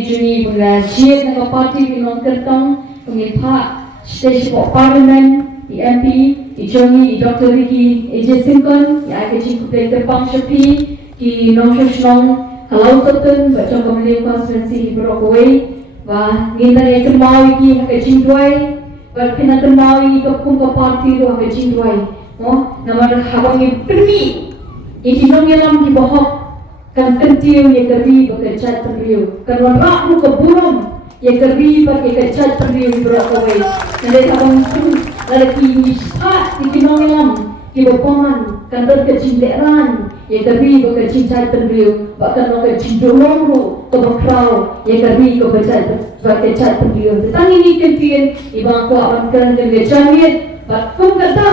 Juni pengajian dengan parti Pynlong Kertong pengimpak stage for parliament di MP di Jongi di Dr. Ricky AJ Singkon yang akan cikgu terbang Syafi di Nong Halawsohtun bacang Pemilihan Konstitusi di Brokaway và Mynta yang termawi ki akan cikguai berpindah termawi ke pungka parti itu akan cikguai nama hawangi permi ini nongelam di bawah kan kentil yang keri bekerja teriu kan rak muka burung yang keri bekerja teriu berakawai nanti abang tu lagi nisbat di kinongelam di bapaman kan berkecintaan yang keri bekerja teriu bahkan mereka cindolong ke bakrau yang keri bekerja teriu tentang ini kentil ibang ko akan kan kerjanya bakum kata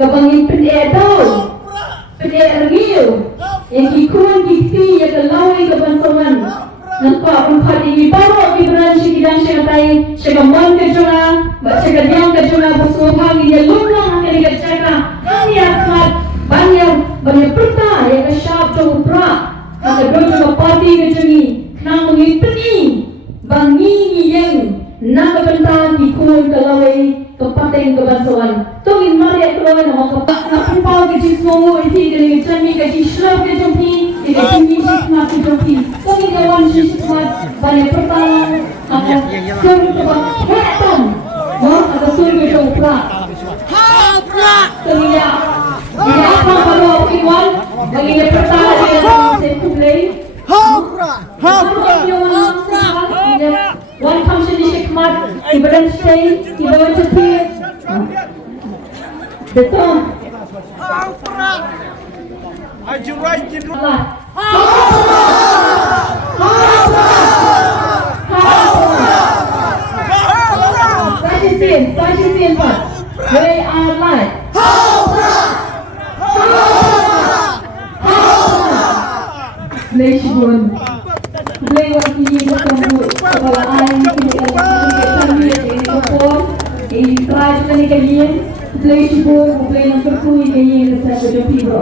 kabangin pendedau pendedau yang kikuan kiti yang kelawai ke bantuan nampak pun kali baru di beransi kita syakai syakaman ke jona baca yang ke jona bersuah yang lumang akan dikerjakan banyak perta yang kesyap jauh prak ada dua parti ke joni kenang mengipeni bangi yang nak kebentar kikuan kelawai kepaten ke bantuan tungin mari kelawai nama kapal ke jismu itu dari jami ke jislau ke jompi ini tinggi Sngap ke jompi tungin kawan Sngap banyak pertama akan suruh ke hetom akan suruh ke jauh prak tungin ya apa kalau iwan bagi pertama yang saya play one comes in the Sngap ibaran stay ibaran setir betul Aju right in Fashion Pak. They are like Lawsohtun. Play waktu bertemu kepala air ini try kali kalian play Lawsohtun play number 2 ini saya berjumpa